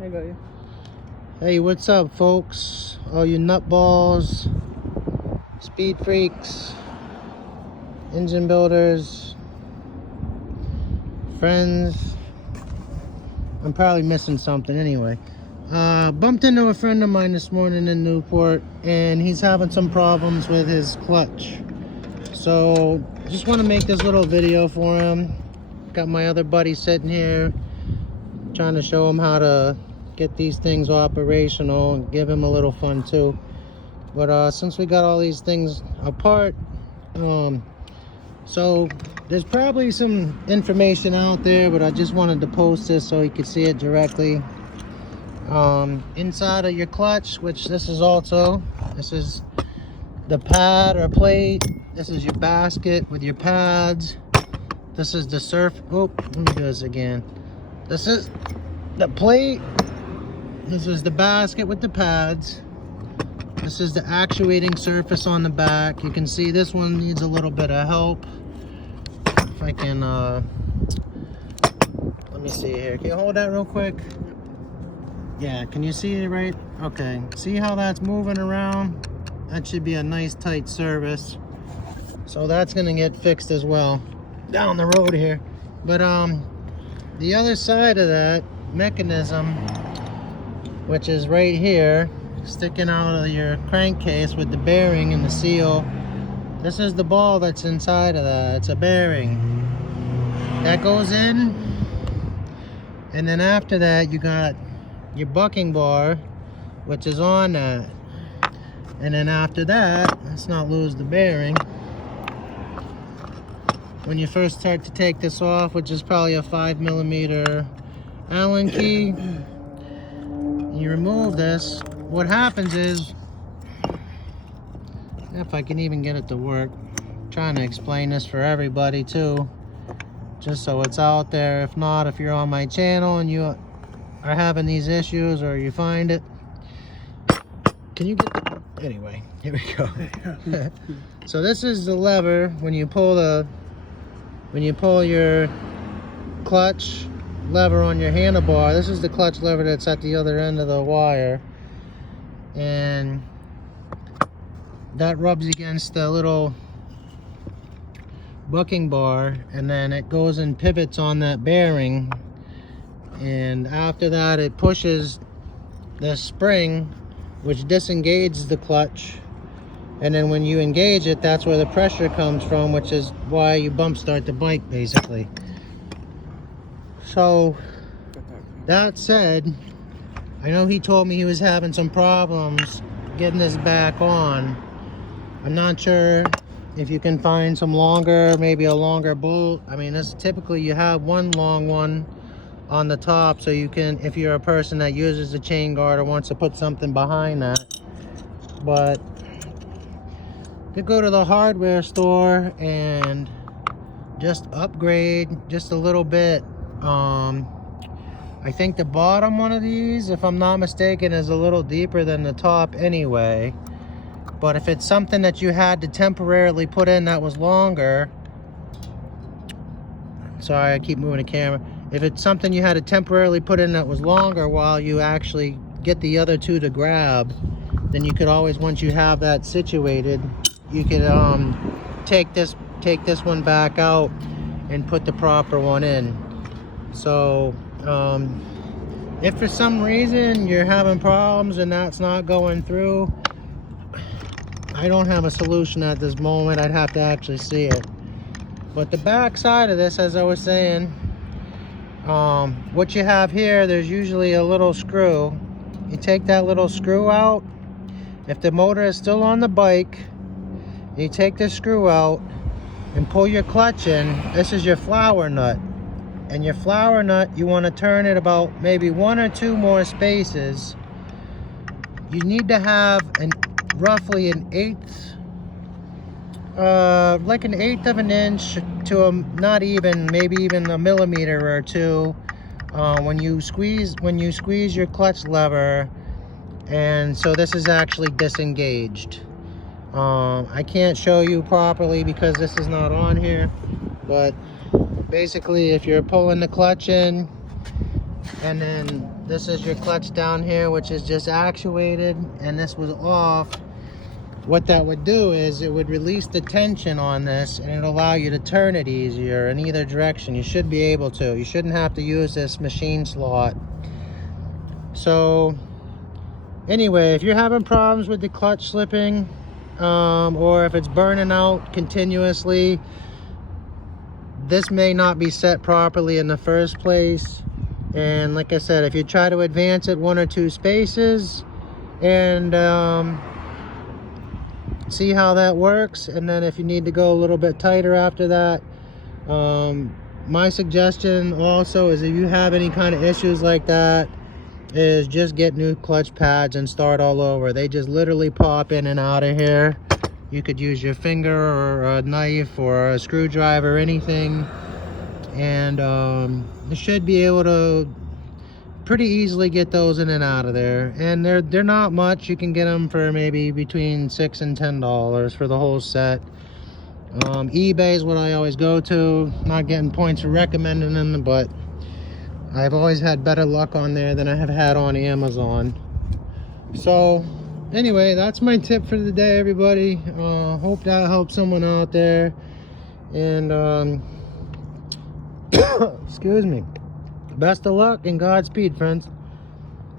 I got you. Hey, what's up, folks? All you nutballs, speed freaks, engine builders, friends. I'm probably missing something anyway. Bumped into a friend of mine this morning in Newport, and he's having some problems with his clutch. So, just want to make this little video for him. Got my other buddy sitting here, trying to show him how to get these things operational and give him a little fun too. But since we got all these things apart, so there's probably some information out there, but I just wanted to post this so you could see it directly. Inside of your clutch, which this is the pad or plate. This is your basket with your pads. This is the let me do this again. This is the plate. This is the basket with the pads. This is the actuating surface on the back. You can see this one needs a little bit of help. If I can, let me see here. Can you hold that real quick? Yeah, can you see it right? Okay, see how that's moving around? That should be a nice tight service. So that's gonna get fixed as well down the road here. But the other side of that mechanism, which is right here, sticking out of your crankcase with the bearing and the seal, this is the ball that's inside of that. It's a bearing that goes in, and then after that you got your bucking bar, which is on that. And then after that, let's not lose the bearing. When you first start to take this off, which is probably a 5mm Allen key, you remove this. What happens is, if I can even get it to work, I'm trying to explain this for everybody too, just so it's out there. If not, if you're on my channel and you are having these issues or you find it, can you get the, anyway, here we go. So this is the lever when you pull your clutch lever on your handlebar. This is the clutch lever that's at the other end of the wire, and that rubs against the little bucking bar, and then it goes and pivots on that bearing, and after that it pushes the spring, which disengages the clutch, and then when you engage it, that's where the pressure comes from, which is why you bump start the bike basically. So that said, I know he told me he was having some problems getting this back on. I'm not sure if you can find some longer, maybe a longer bolt. I mean, this typically you have one long one on the top, so you can, if you're a person that uses a chain guard or wants to put something behind that. But you go to the hardware store and just upgrade just a little bit. I think the bottom one of these, if I'm not mistaken, is a little deeper than the top anyway. But if it's something that you had to temporarily put in that was longer, sorry, I keep moving the camera. If it's something you had to temporarily put in that was longer while you actually get the other two to grab, then you could always, once you have that situated, you could take this one back out and put the proper one in. So if for some reason you're having problems and that's not going through, I don't have a solution at this moment. I'd have to actually see it. But the back side of this, as I was saying, what you have here, there's usually a little screw. You take that little screw out. If the motor is still on the bike, you take the screw out and pull your clutch in. This is your flower nut. And your flower nut, you want to turn it about maybe 1 or 2 more spaces. You need to have roughly an 1/8, like an 1/8 of an inch to not even, maybe even 1 millimeter or 2, when you squeeze your clutch lever. And so this is actually disengaged. I can't show you properly because this is not on here, but basically if you're pulling the clutch in and then This is your clutch down here, which is just actuated, and this was off. What that would do is it would release the tension on this, and it'll allow you to turn it easier in either direction. You should be able to. You shouldn't have to use this machine slot. So anyway, if you're having problems with the clutch slipping, or if it's burning out continuously, this may not be set properly in the first place. And like I said, if you try to advance it 1 or 2 spaces and see how that works, and then if you need to go a little bit tighter after that, my suggestion also is if you have any kind of issues like that, is just get new clutch pads and start all over. They just literally pop in and out of here. You could use your finger or a knife or a screwdriver or anything, and you should be able to pretty easily get those in and out of there. And they're not much. You can get them for maybe between $6 and $10 for the whole set. eBay is what I always go to. Not getting points for recommending them, but I've always had better luck on there than I have had on Amazon. So anyway, that's my tip for the day, everybody. Hope that helps someone out there. And excuse me. Best of luck and Godspeed, friends.